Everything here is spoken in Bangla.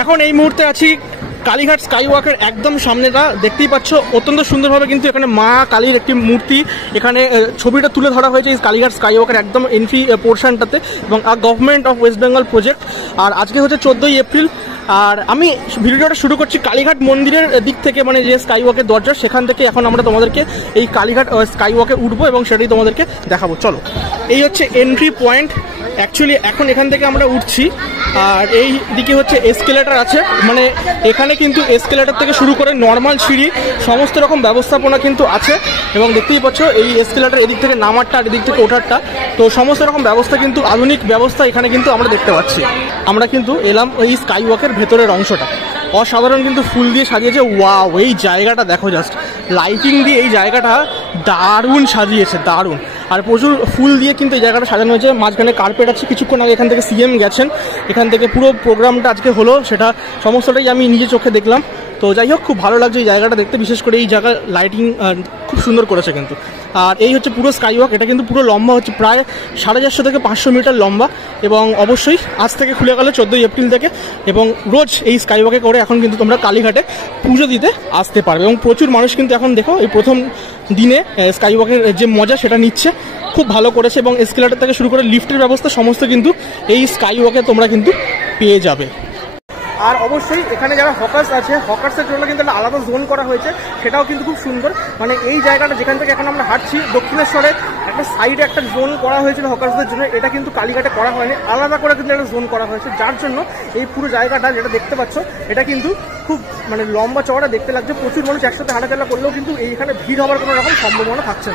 এখন এই মুহূর্তে আছি কালীঘাট স্কাইওয়াকের একদম সামনেটা দেখতেই পাচ্ছ। অত্যন্ত সুন্দরভাবে কিন্তু এখানে মা কালীর একটি মূর্তি এখানে ছবিটা তুলে ধরা হয়েছে এই কালীঘাট স্কাইওয়াকের একদম এন্ট্রি পোর্শনটাতে, এবং government of West Bengal project. আর আজকে হচ্ছে 14ই এপ্রিল। আর আমি ভিডিওটা শুরু করছি কালীঘাট মন্দিরের দিক থেকে, মানে যে স্কাইওয়াকের দরজা সেখান থেকে। এখন আমরা তোমাদেরকে এই কালীঘাট স্কাইওয়াকে উঠবো এবং সেটাই তোমাদেরকে দেখাবো। চলো, এই হচ্ছে এন্ট্রি পয়েন্ট। অ্যাকচুয়ালি এখন এখান থেকে আমরা উঠছি, আর এই দিকে হচ্ছে এসকেলেটার আছে। মানে এখানে কিন্তু এসকেলেটার থেকে শুরু করে নর্মাল সিঁড়ি সমস্ত রকম ব্যবস্থাপনা কিন্তু আছে, এবং দেখতেই পাচ্ছ এই এসকেলেটার এদিক থেকে নামারটা আর এদিক থেকে ওঠারটা, তো সমস্ত রকম ব্যবস্থা কিন্তু আধুনিক ব্যবস্থা এখানে কিন্তু আমরা দেখতে পাচ্ছি। আমরা কিন্তু এলাম এই স্কাইওয়াকের ভেতরের অংশটা, অসাধারণ কিন্তু ফুল দিয়ে সাজিয়েছে। ওয়াও, এই জায়গাটা দেখো, জাস্ট লাইটিং দিয়ে এই জায়গাটা দারুণ সাজিয়েছে, দারুণ। আর প্রচুর ফুল দিয়ে কিন্তু এই জায়গাটা সাজানো হয়েছে। মাঝখানে কার্পেট আছে। কিছুক্ষণ আগে এখান থেকে সিএম গেছেন, এখান থেকে পুরো প্রোগ্রামটা আজকে হলো, সেটা সমস্তটাই আমি নিজে চোখে দেখলাম। তো যাই হোক, খুব ভালো লাগছে এই জায়গাটা দেখতে, বিশেষ করে এই জায়গার লাইটিং খুব সুন্দর করেছে কিন্তু। আর এই হচ্ছে পুরো স্কাইওয়াক। এটা কিন্তু পুরো লম্বা হচ্ছে প্রায় 450 থেকে 500 মিটার লম্বা, এবং অবশ্যই আজ থেকে খুলে গেল 14ই এপ্রিল থেকে, এবং রোজ এই স্কাইওয়াকে করে এখন কিন্তু তোমরা কালীঘাটে পুজো দিতে আসতে পারবে। এবং প্রচুর মানুষ কিন্তু এখন দেখো এই প্রথম দিনে স্কাইওয়াকের যে মজা সেটা নিচ্ছে, খুব ভালো করেছে। এবং এসকেলেটর থেকে শুরু করে লিফটের ব্যবস্থা সমস্ত কিন্তু এই স্কাইওয়াকে তোমরা কিন্তু পেয়ে যাবে। আর অবশ্যই এখানে যারা হকার্স আছে, হকার্সের জন্য কিন্তু একটা আলাদা জোন করা হয়েছে, সেটাও কিন্তু খুব সুন্দর। মানে এই জায়গাটা যেখান থেকে এখন আমরা হাঁটছি, দক্ষিণেশ্বরে একটা সাইডে একটা জোন করা হয়েছিল হকার্সদের জন্য, এটা কিন্তু কালীঘাটে করা হয়নি, আলাদা করে কিন্তু একটা জোন করা হয়েছে, যার জন্য এই পুরো জায়গাটা যেটা দেখতে পাচ্ছ এটা কিন্তু খুব মানে লম্বা চওড়া দেখতে লাগছে। প্রচুর মানুষ একসাথে হাঁটাচলা করলেও কিন্তু এইখানে ভিড় হওয়ার কোনো রকম সম্ভাবনা থাকছে না।